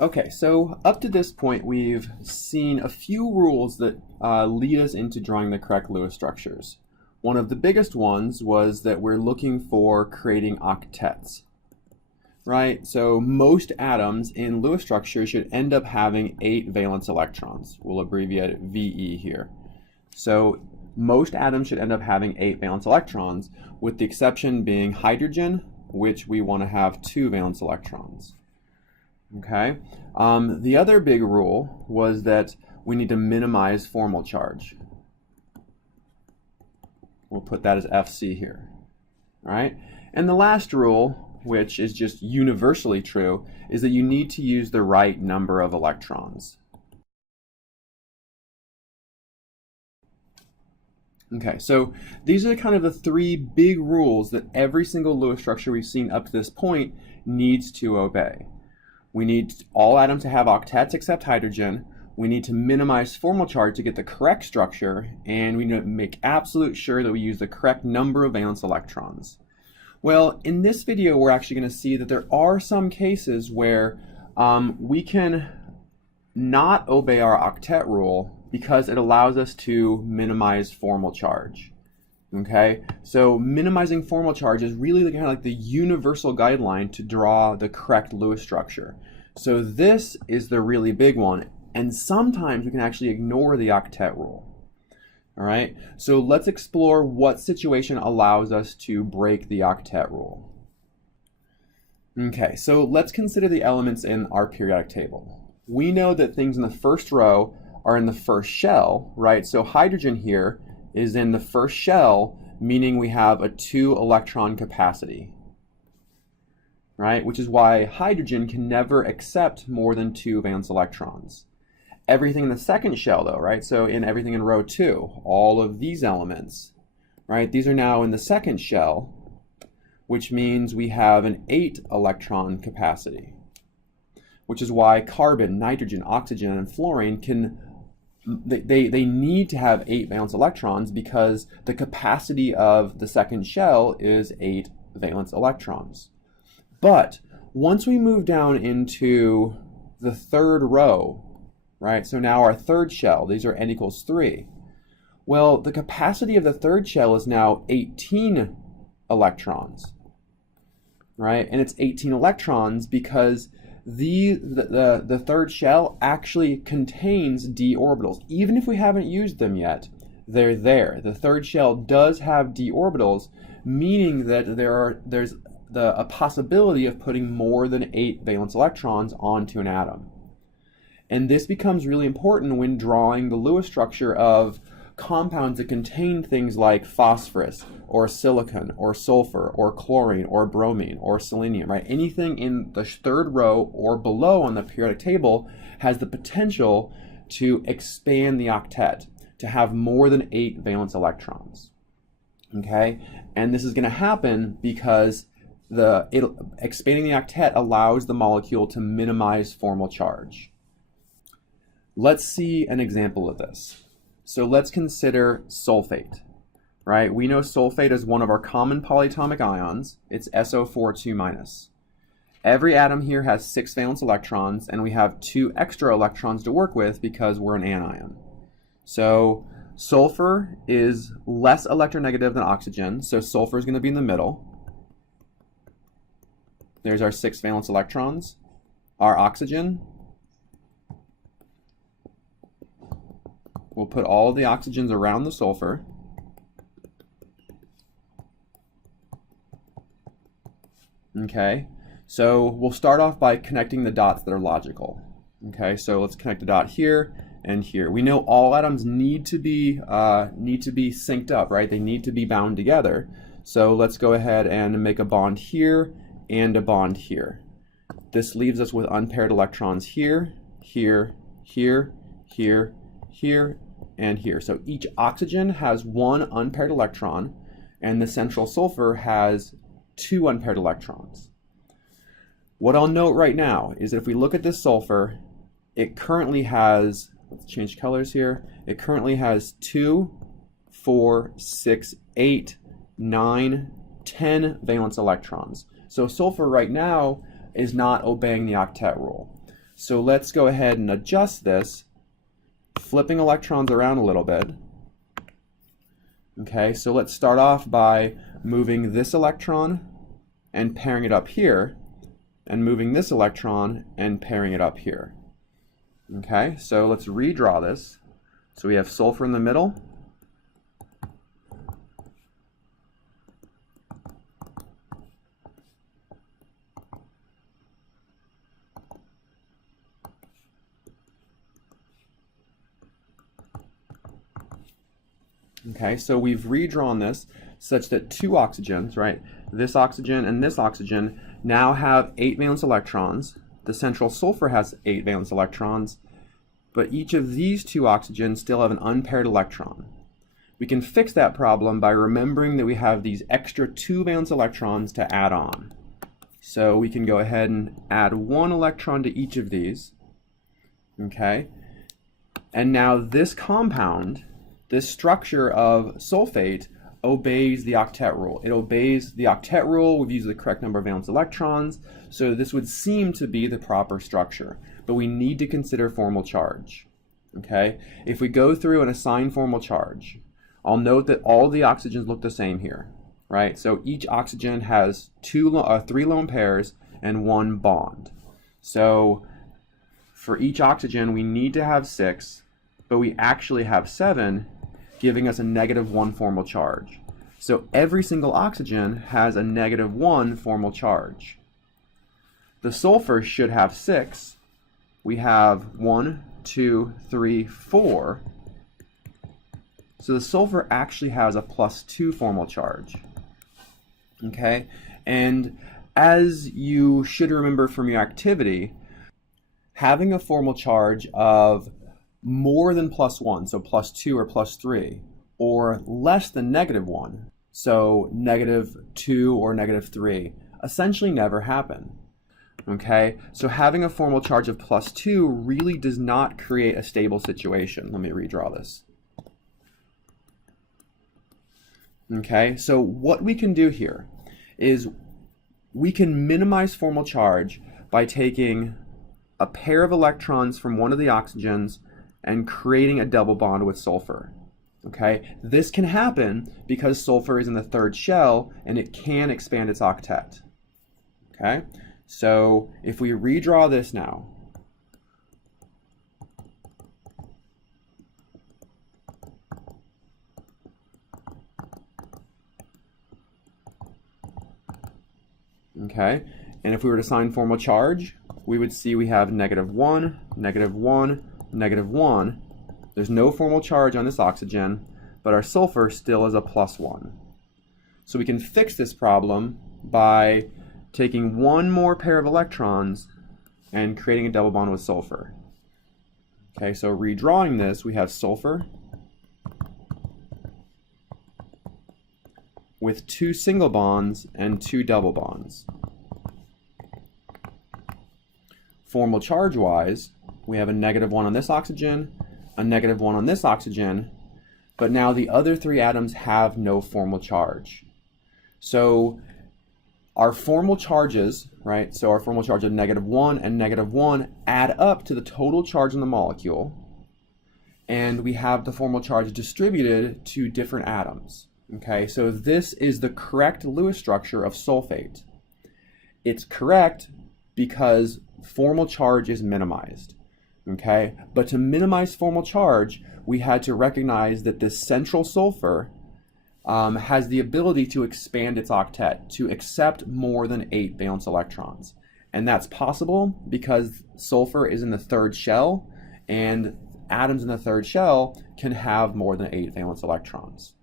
Okay, so up to this point, we've seen a few rules that lead us into drawing the correct Lewis structures. One of the biggest ones was that we're looking for creating octets, right? So most atoms in Lewis structures should end up having 8 valence electrons. We'll abbreviate it VE here. So most atoms should end up having 8 valence electrons, with the exception being hydrogen, which we want to have 2 valence electrons. Okay. The other big rule was that we need to minimize formal charge. We'll put that as FC here. All right. And the last rule, which is just universally true, is that you need to use the right number of electrons. Okay, so these are kind of the 3 big rules that every single Lewis structure we've seen up to this point needs to obey. We need all atoms to have octets except hydrogen. We need to minimize formal charge to get the correct structure, and we need to make absolute sure that we use the correct number of valence electrons. Well, in this video, we're actually going to see that there are some cases where we can not obey our octet rule because it allows us to minimize formal charge. Okay, so minimizing formal charge is really kind of like the universal guideline to draw the correct Lewis structure. So this is the really big one, and sometimes we can actually ignore the octet rule. All right, so let's explore what situation allows us to break the octet rule. Okay, so let's consider the elements in our periodic table. We know that things in the first row are in the first shell, right? So hydrogen here is in the first shell, meaning we have a 2 electron capacity, right? Which is why hydrogen can never accept more than 2 valence electrons. Everything in the second shell though, right? So in everything in row 2, all of these elements, right? These are now in the second shell, which means we have an 8 electron capacity, which is why carbon, nitrogen, oxygen, and fluorine can they need to have 8 valence electrons because the capacity of the second shell is 8 valence electrons. But once we move down into the third row, right, so now our third shell, these are n equals 3. Well, the capacity of the third shell is now 18 electrons, right? And it's 18 electrons because the third shell actually contains d orbitals. Even if we haven't used them yet, they're there. The third shell does have d orbitals, meaning that there's a possibility of putting more than 8 valence electrons onto an atom. And this becomes really important when drawing the Lewis structure of compounds that contain things like phosphorus or silicon or sulfur or chlorine or bromine or selenium, right? Anything in the third row or below on the periodic table has the potential to expand the octet, to have more than 8 valence electrons. Okay, and this is going to happen because expanding the octet allows the molecule to minimize formal charge. Let's see an example of this. So let's consider sulfate, right? We know sulfate is one of our common polyatomic ions. It's SO4 2-. Every atom here has 6 valence electrons, and we have 2 extra electrons to work with because we're an anion. So sulfur is less electronegative than oxygen, so sulfur is going to be in the middle. There's our 6 valence electrons. Our oxygen, we'll put all of the oxygens around the sulfur. Okay, so we'll start off by connecting the dots that are logical. Okay, so let's connect a dot here and here. We know all atoms need to be synced up, right? They need to be bound together. So let's go ahead and make a bond here and a bond here. This leaves us with unpaired electrons here, here, here, here, here, and here. So each oxygen has 1 unpaired electron, and the central sulfur has 2 unpaired electrons. What I'll note right now is that if we look at this sulfur, it currently has, let's change colors here, it currently has 2, 4, 6, 8, 9, 10 valence electrons. So sulfur right now is not obeying the octet rule. So let's go ahead and adjust this, flipping electrons around a little bit. Okay, so let's start off by moving this electron and pairing it up here, and moving this electron and pairing it up here. Okay, so let's redraw this. So we have sulfur in the middle. Okay, so we've redrawn this such that two oxygens, right, this oxygen and this oxygen, now have 8 valence electrons. The central sulfur has 8 valence electrons, but each of these two oxygens still have an unpaired electron. We can fix that problem by remembering that we have these extra 2 valence electrons to add on. So we can go ahead and add 1 electron to each of these. Okay, and now this compound, this structure of sulfate, obeys the octet rule. It obeys the octet rule. We've used the correct number of valence electrons, so this would seem to be the proper structure. But we need to consider formal charge. Okay, if we go through and assign formal charge, I'll note that all the oxygens look the same here, right? So each oxygen has 3 lone pairs and 1 bond. So for each oxygen, we need to have 6, but we actually have 7, giving us a -1 formal charge. So every single oxygen has a -1 formal charge. The sulfur should have 6. We have 1, 2, 3, 4. So the sulfur actually has a +2 formal charge. Okay, and as you should remember from your activity, having a formal charge of more than +1, so +2 or +3, or less than -1, so -2 or -3, essentially never happen. Okay, so having a formal charge of +2 really does not create a stable situation. Let me redraw this. Okay, so what we can do here is we can minimize formal charge by taking a pair of electrons from one of the oxygens and creating a double bond with sulfur. Okay, this can happen because sulfur is in the 3rd shell and it can expand its octet. Okay, so if we redraw this now, okay, and if we were to assign formal charge, we would see we have -1, -1, -1. There's no formal charge on this oxygen, but our sulfur still is a +1. So we can fix this problem by taking 1 more pair of electrons and creating a double bond with sulfur. Okay, so redrawing this, we have sulfur with 2 single bonds and 2 double bonds. Formal charge-wise, we have a -1 on this oxygen, a -1 on this oxygen, but now the other 3 atoms have no formal charge. So our formal charges, right, so our formal charge of -1 and -1 add up to the total charge in the molecule, and we have the formal charge distributed to different atoms. Okay, so this is the correct Lewis structure of sulfate. It's correct because formal charge is minimized. Okay, but to minimize formal charge, we had to recognize that this central sulfur has the ability to expand its octet, to accept more than 8 valence electrons. And that's possible because sulfur is in the 3rd shell, and atoms in the 3rd shell can have more than 8 valence electrons.